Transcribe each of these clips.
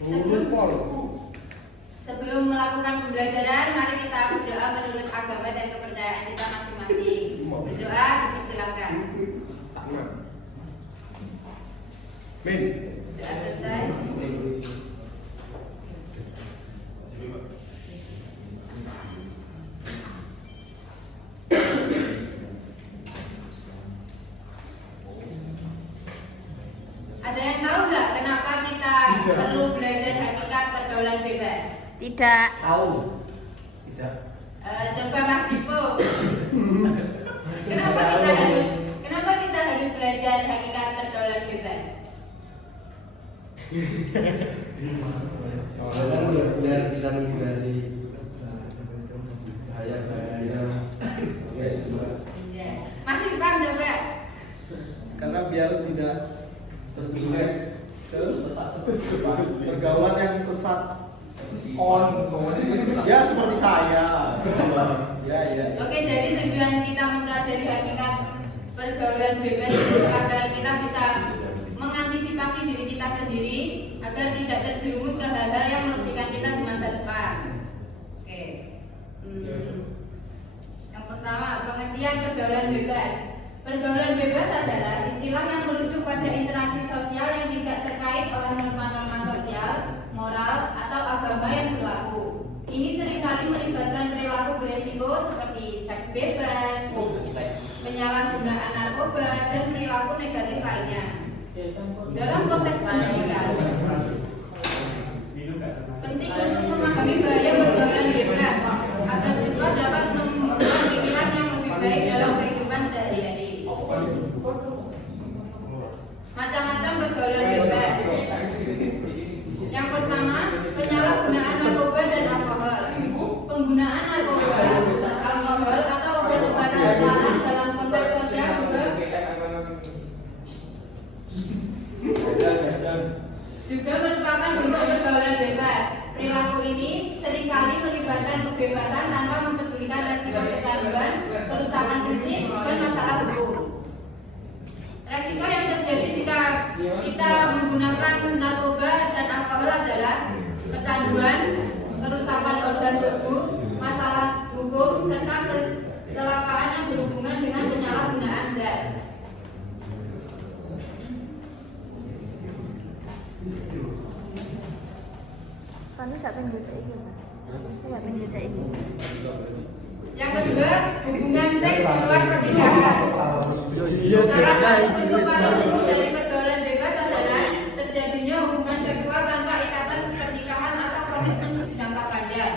Sebelum melakukan pembelajaran, mari kita berdoa menurut agama dan kepercayaan kita masing-masing. Berdoa, dipersilakan. Doa selesai. Ada yang tahu nggak kenapa kita perlu belajar hakikat pergaulan bebas? Tidak. Tahu. Tidak. Coba Mas Dipo. Kenapa kita harus belajar hakikat pergaulan bebas? Biar bisa menghindari bahaya-bahaya. Mas Ipang coba. Karena biar tidak terjerumus ke pergaulan yang sesat ya seperti saya. Ya. Oke, jadi tujuan kita mempelajari hakikat pergaulan bebas itu agar kita bisa mengantisipasi diri kita sendiri agar tidak terjerumus ke hal-hal yang merugikan kita di masa depan. Oke. Yang pertama, pengertian pergaulan bebas. Pergaulan bebas adalah istilah yang merujuk pada interaksi sosial yang tidak terkait oleh norma-norma sosial, moral, atau agama yang berlaku. Ini seringkali melibatkan perilaku beresiko seperti seks bebas, penyalahgunaan narkoba, dan perilaku negatif lainnya. Dalam konteks pendidikan, penting untuk memahami bahaya pergaulan bebas agar siswa dapat membuat pikiran yang lebih baik dalam kehidupan sehari-hari. Macam-macam pergaulan bebas. Yang pertama, penyalahgunaan narkoba dan alkohol. Penggunaan narkoba, alkohol atau obat-obatan terlarang dalam konteks sosial juga merupakan bentuk pergaulan bebas. Perilaku ini seringkali melibatkan kebebasan tanpa mempedulikan resiko kecanduan, kerusakan fisik, dan masalah hukum. Resiko yang terjadi jika kita menggunakan narkoba dan alkohol adalah kecanduan, kerusakan organ tubuh, masalah hukum, serta kecelakaan yang berhubungan dengan penyalahgunaan zat. Kami gak pengen baca ini. Saya gak pengen baca ini. Yang kedua, hubungan seks di luar pernikahan. Salah satu bentuk paling umum dari pergaulan bebas adalah terjadinya hubungan seksual tanpa ikatan pernikahan atau komitmen jangka panjang.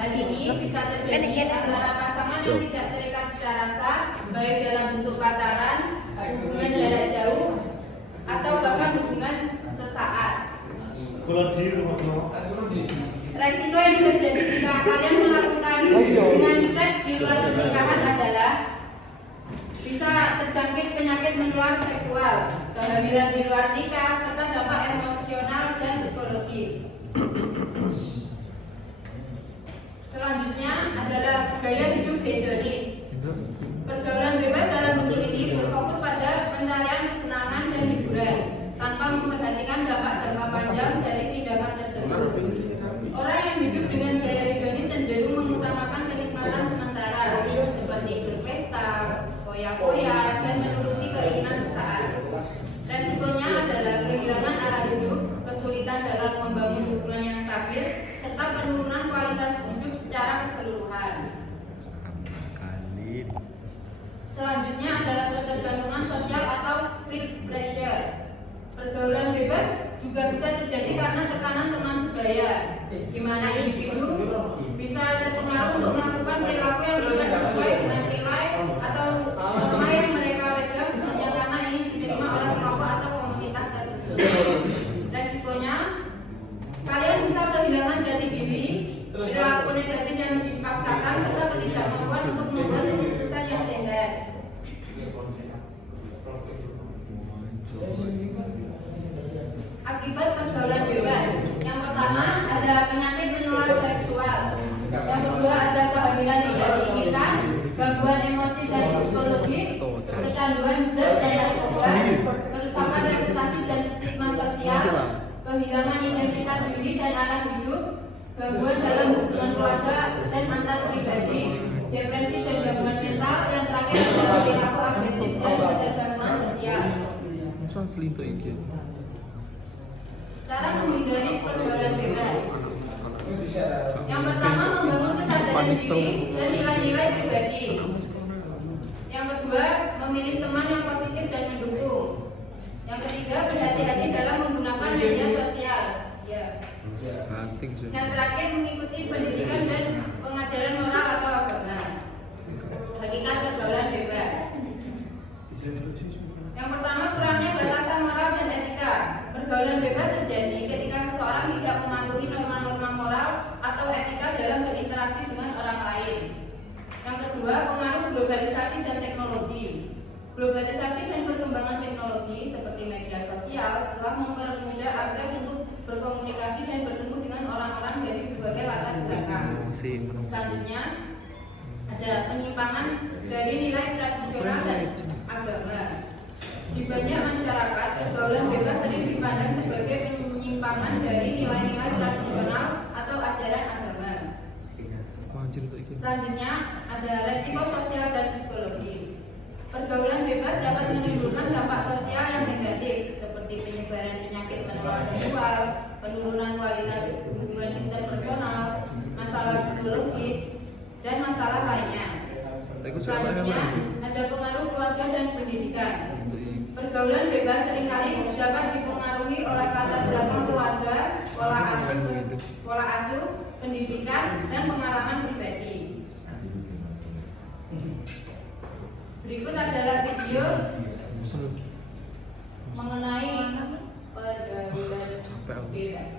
Hal ini bisa terjadi antara pasangan yang tidak terikat secara sah, baik dalam bentuk pacaran, hubungan jarak jauh, atau bahkan hubungan sesaat. Resiko yang terjadi jika kalian melakukan hubungan seks di luar pernikahan adalah bisa terjangkit penyakit menular seksual, kehamilan di luar nikah, serta dampak emosional dan psikologis. Selanjutnya adalah gaya hidup hedonis. Pergaulan bebas dalam bentuk ini berfokus pada pencarian kesenangan dan hiburan tanpa memperhatikan dampak jangka panjang dari tindakan tersebut. Orang yang hidup dengan gaya hedonis cenderung mengutamakan kenikmatan sementara seperti berpesta, foya-foya, dan menuruti keinginan sesaat. Resikonya adalah kehilangan arah hidup, kesulitan dalam membangun hubungan yang stabil, serta penurunan kualitas hidup secara keseluruhan. Selanjutnya adalah ketergantungan sosial atau peer pressure. Pergaulan bebas juga bisa terjadi karena tekanan teman sebaya, di mana individu bisa terpengaruh untuk melakukan perilaku yang tidak sesuai dengan nilai atau norma yang mereka pegang hanya karena ingin diterima oleh kelompok atau komunitas tertentu. Resikonya, kalian bisa kehilangan jati diri, perilaku negatif yang dipaksakan, serta ketidakmampuan untuk membuat keputusan yang sehat. Akibat pergaulan bebas. Yang pertama ada penyakit menular seksual. Yang kedua ada kehamilan tidak diinginkan, gangguan emosi dan psikologis, kecanduan zat dan narkoba, kerusakan reputasi dan stigma sosial, kehilangan identitas diri dan arah hidup, gangguan dalam hubungan keluarga dan antar pribadi, depresi dan gangguan mental, yang terakhir adalah perilaku agresif dan ketergantungan sosial. Masa selinto iki. Cara menghindari pergaulan bebas. Yang pertama, membangun kesadaran diri dan nilai-nilai pribadi. Yang kedua, memilih teman yang positif dan mendukung. Yang ketiga, berhati-hati dalam menggunakan media sosial. Ya. Yang terakhir, mengikuti pendidikan dan pengajaran moral atau agama. Hakikat pergaulan bebas. Yang pertama, kurangnya batasan moral dan etika. Pergaulan bebas terjadi ketika seseorang tidak mematuhi norma-norma moral atau etika dalam berinteraksi dengan orang lain. Yang kedua, pengaruh globalisasi dan teknologi. Globalisasi dan perkembangan teknologi seperti media sosial telah mempermudah akses untuk berkomunikasi dan bertemu dengan orang-orang dari berbagai latar belakang. Selanjutnya, ada penyimpangan dari nilai tradisional dan agama. Di banyak masyarakat, pergaulan bebas sering dipandang sebagai penyimpangan dari nilai-nilai tradisional atau ajaran agama. Selanjutnya, ada resiko sosial dan psikologis. Pergaulan bebas dapat menimbulkan dampak sosial yang negatif, seperti penyebaran penyakit menular seksual, penurunan kualitas hubungan interpersonal, masalah psikologis, dan masalah lainnya. Selanjutnya, ada pengaruh keluarga dan pendidikan. Pergaulan bebas seringkali dapat dipengaruhi oleh latar belakang keluarga, pola asuh, pendidikan, dan pengalaman pribadi. Berikut adalah video mengenai pergaulan bebas.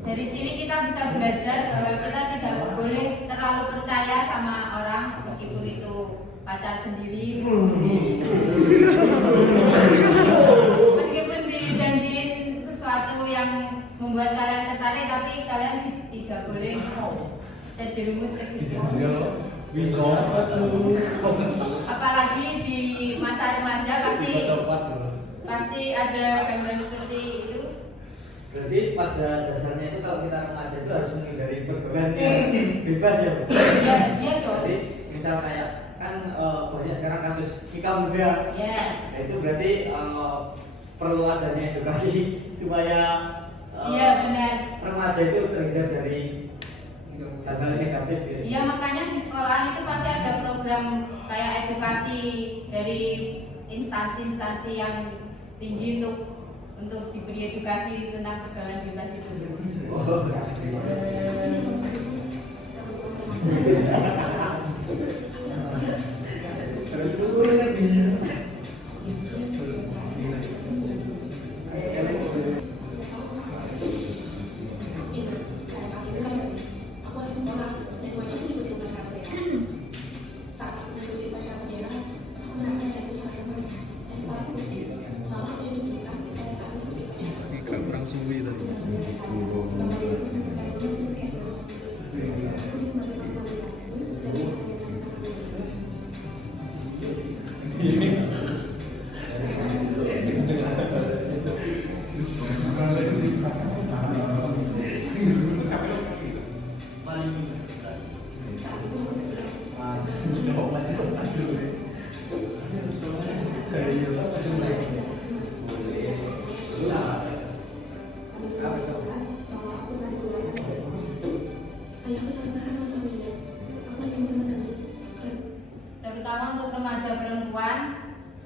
Dari sini kita bisa belajar bahwa kita tidak boleh terlalu percaya sama orang meskipun itu pacar sendiri, meskipun dijanjiin sesuatu yang membuat kalian tertarik, tapi kalian tidak boleh terjerumus ke situ. Apalagi di masa remaja pasti ada gangguan seperti itu. Berarti pada dasarnya itu kalau kita remaja itu harus menghindari pergaulan yang bebas ya Bu? Iya dong. Jadi misal kayak kan kan banyak sekarang kasus nikah muda. Ya. Nah, itu berarti perlu adanya edukasi supaya Iya benar. remaja itu terhindar dari hal-hal negatif gitu. Iya makanya di sekolahan itu pasti ada program kayak edukasi dari instansi-instansi yang tinggi untuk diberi edukasi tentang pergaulan bebas itu. Oh. Agak kurang suwi tadi. Terutama untuk remaja perempuan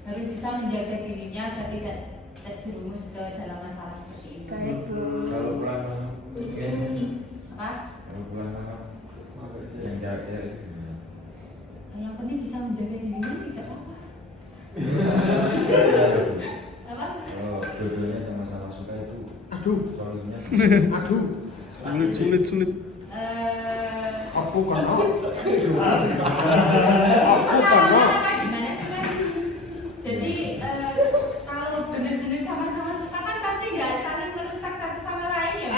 harus bisa menjaga dirinya agar tidak terjerumus ke dalam masalah seperti itu. Kayak itu. Kalau pulang ya. Apa? Kalau pulang yang cari-cari. Yang penting bisa menjaga dirinya tidak apa-apa. Apa? Kalau dua-duanya sama-sama suka itu solusinya Sulit. Aku gimana sih kan? Jadi kalau benar-benar sama-sama suka kan pasti nggak saling merusak satu sama lain ya.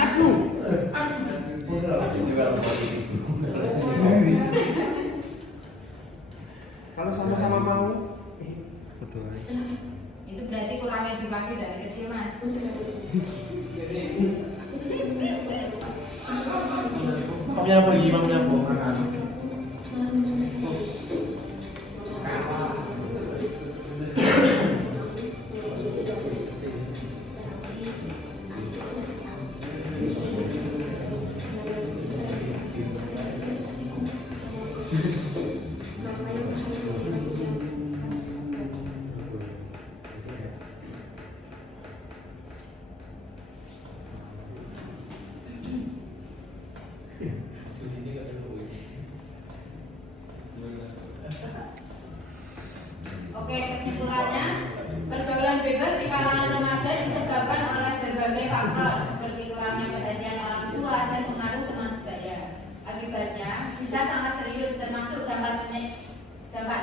Ini juga Kalau sama-sama mau. Betul. Itu berarti kurang edukasi dari kecil mas. Pakai apa lagi bang nyampo makan? Oke, kesimpulannya pergaulan bebas di kalangan remaja disebabkan oleh berbagai faktor seperti kurangnya perhatian orang tua dan pengaruh teman sebaya. Akibatnya bisa sangat serius termasuk dampak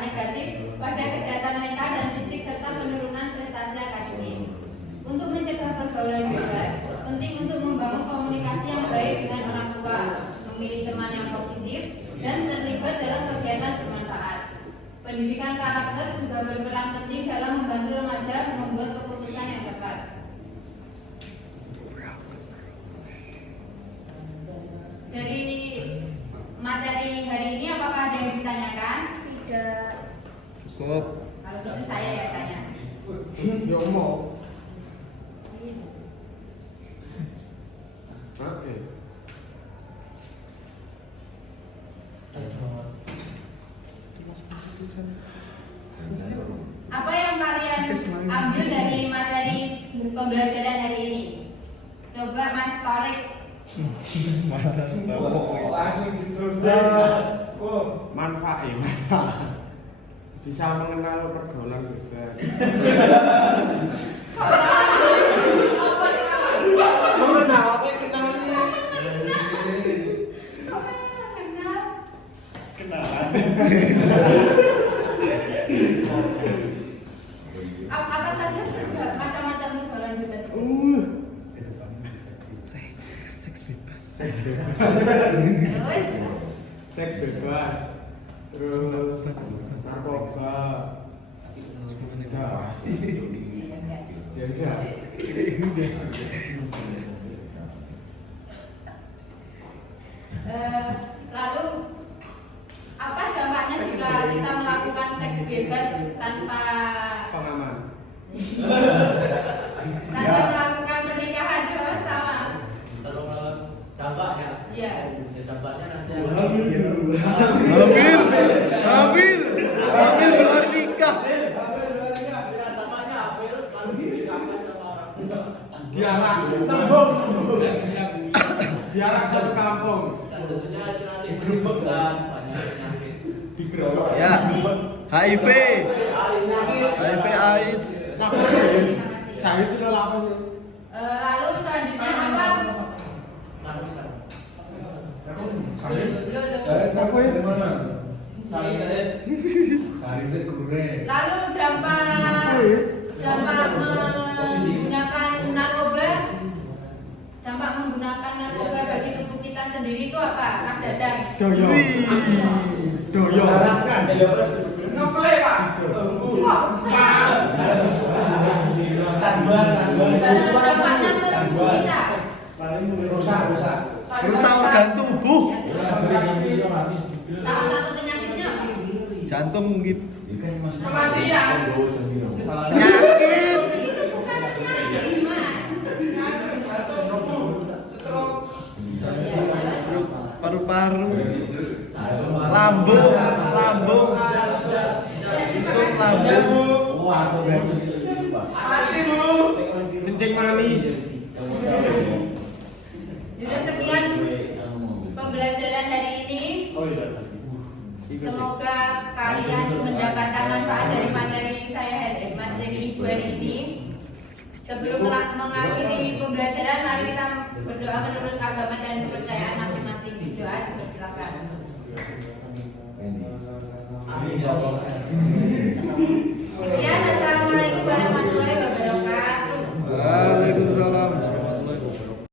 negatif pada kesehatan mental dan fisik serta penurunan prestasi akademis. Untuk mencegah pergaulan bebas, penting untuk membangun komunikasi yang baik dengan orang tua, memilih teman yang positif, dan terlibat dalam kegiatan bermanfaat. Pendidikan karakter juga berperan penting dalam membantu remaja membuat keputusan yang tepat. Dari materi hari ini apakah ada yang ditanyakan? Tidak. Cukup. Kalau gitu saya ya tanya. Ya mau. Oke. Apa yang kalian ambil dari materi pembelajaran hari ini? Coba Mas Torik. langsung gitu. Manfaat bisa mengenal pergaulan bebas. Mengenal apa yang kenalnya? Kenalan. Apa saja macam-macam pergaulan bebas? Seks bebas. Terus? Seks bebas. Terus narkoba. Ya udah. Lalu apa dampaknya jika kita melakukan bebas tanpa Pengaman. melakukan pernikahan di bawah sama. Kalau dampaknya, Iya. dampaknya nanti. Hamil, hamil, hamil luar nikah. Dampaknya hamil, lalu dinikahkan sama orang tua. Diarak. Diarak satu kampung. Dan tentunya itu nanti menimbulkan banyak penyakit. Ya, HIV, HIV AIDS. Saya itu lo apa sih? Lalu selanjutnya apa? Apa ya? Lalu dampak menggunakan narkoba bagi tubuh kita sendiri itu apa? Mas Dadang. Doyo. Doyo. Ngeplay pak. Dampaknya ke tubuh kita. Rusak organ tubuh. Salah satu penyakitnya apa? Jantung mungkin. Kematian. Penyakit. Itu bukan penyakit, Mas. Paru-paru. Lambung, lambung. Usus lambung. Mati bu. Kencing manis. Sudah sekian pembelajaran hari ini. Semoga kalian mendapatkan manfaat dari materi Ibu hari ini. Sebelum mengakhiri pembelajaran, mari kita berdoa menurut agama dan kepercayaan masing-masing. Doa dipersilakan. Amin ya Allah.